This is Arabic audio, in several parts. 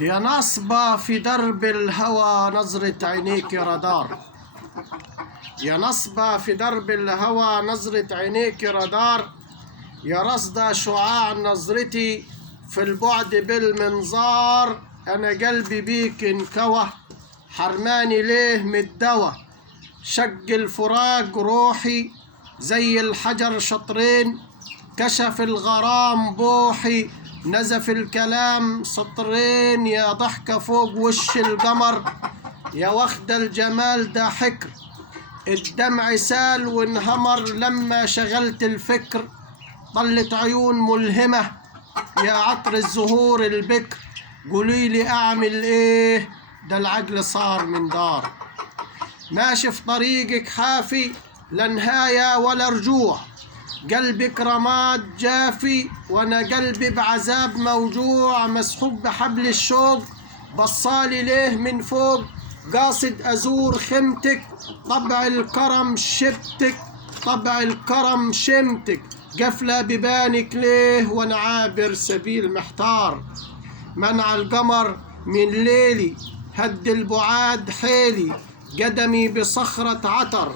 يا نصبة في درب الهوى نظرة عينيك رادار. يا نصبة في درب الهوى نظرة عينيك رادار. يا رصد شعاع نظرتي في البعد بالمنظار. أنا قلبي بيك انكوى حرماني ليه من الدوا. شق الفراق روحي زي الحجر شطرين. كشف الغرام بوحي نزف الكلام سطرين. يا ضحكة فوق وش القمر يا واخد الجمال ده حكر. الدمع سال وانهمر لما شغلت الفكر. طلت عيون ملهمة يا عطر الزهور البكر. قوليلي أعمل إيه ده العقل صار من دار. ماشي في طريقك حافي لا نهاية ولا رجوع. قلبك رماد جافي وانا قلبي بعذاب موجوع. مسحوب بحبل الشوق بصالي ليه من فوق. قاصد ازور خيمتك طبع الكرم شبتك. طبع الكرم شمتك قفلة ببانك ليه وانا عابر سبيل محتار. منع القمر من ليلي هد البعاد حيلي. قدمي بصخرة عطر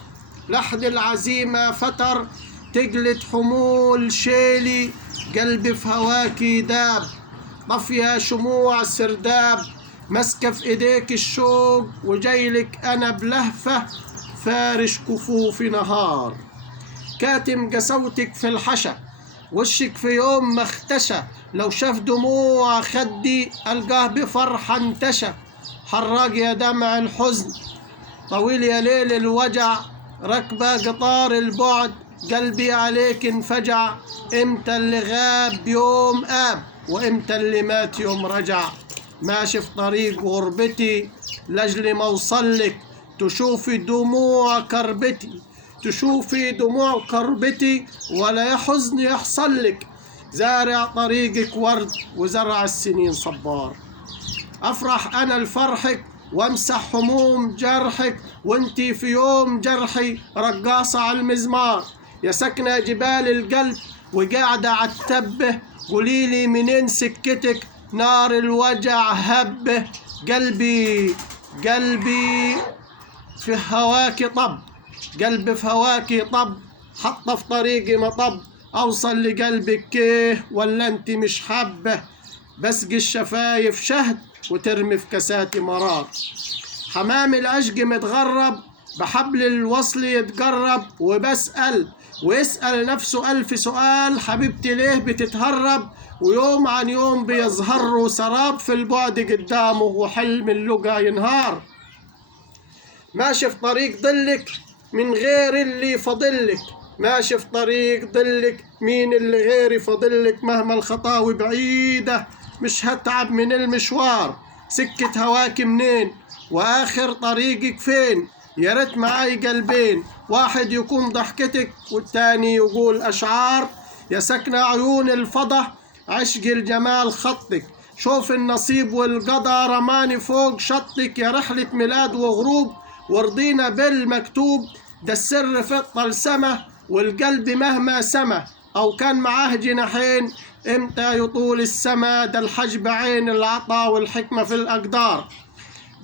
لحد العزيمة فتر. تجلد حمول شيلي قلبي في هواكي داب. طفية شموع سرداب مسكة في ايديك الشوق. وجايلك انا بلهفة فارش كفوفي نهار. كاتم قسوتك في الحشا وشك في يوم ما اختشى. لو شاف دموع خدي القاه بفرحة انتشى. حراق يا دمع الحزن طويل يا ليل الوجع. ركبة قطار البعد قلبي عليك انفجع. امتى اللي غاب يوم آب وامتى اللي مات يوم رجع. ماشي في طريق غربتي لاجل ما اوصلك. تشوفي دموع كربتي تشوفي دموع كربتي ولا يا حزن يحصلك. زارع طريقك ورد وزرع السنين صبار. افرح انا لفرحك وامسح هموم جرحك. وانتي في يوم جرحي رقاصة على المزمار. يا سكنة جبال القلب وقاعدة عالتبه. قوليلي منين سكتك نار الوجع هبه. قلبي في هواكي طب. قلبي في هواكي طب. حطه في طريقي مطب. اوصل لقلبك كيه ولا انت مش حبه. بسقي الشفايف شهد وترمي في كاساتي مرار. حمام العشق متغرب بحبل الوصل يتقرب. ويسأل نفسه ألف سؤال. حبيبتي ليه بتتهرب. ويوم عن يوم بيظهر سراب في البعد قدامه وحلم اللقا ينهار. ماشي في طريق ظلك من غير اللي فضلك. ماشي في طريق ظلك مين اللي غيري فضلك. مهما الخطاوي بعيدة مش هتعب من المشوار. سكة هواك منين واخر طريقك فين. يا ريت معاي قلبين واحد يكون ضحكتك والتاني يقول اشعار. يا سكنة عيون الفضة عشق الجمال خطك. شوف النصيب والقضا رماني فوق شطك. يا رحلة ميلاد وغروب ورضينا بالمكتوب. ده السر في الطلسمة والقلب مهما سما او كان معاه جناحين. امتى يطول السما ده الحجب عين العطا والحكمة في الاقدار.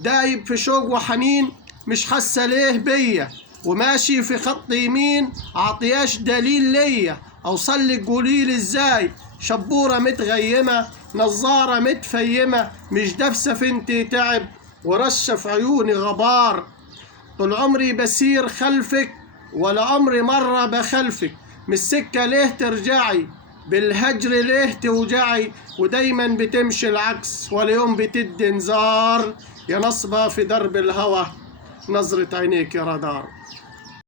دايب في شوق وحنين مش حاسه ليه بيا. وماشي في خط يمين عطياش دليل ليا. اوصلك قوليلي ازاي شبورة متغيمة نظارة متفيمة. مش دفسة فنتي تعب ورشة في عيوني غبار. طول عمري بسير خلفك ولا عمري مرة بخلفك. من السكة ليه ترجعي بالهجر ليه توجعي. ودايما بتمشي العكس ولا يوم بتدي انذار. يا نصبة في درب الهوى نظرة عينيك يا رادار.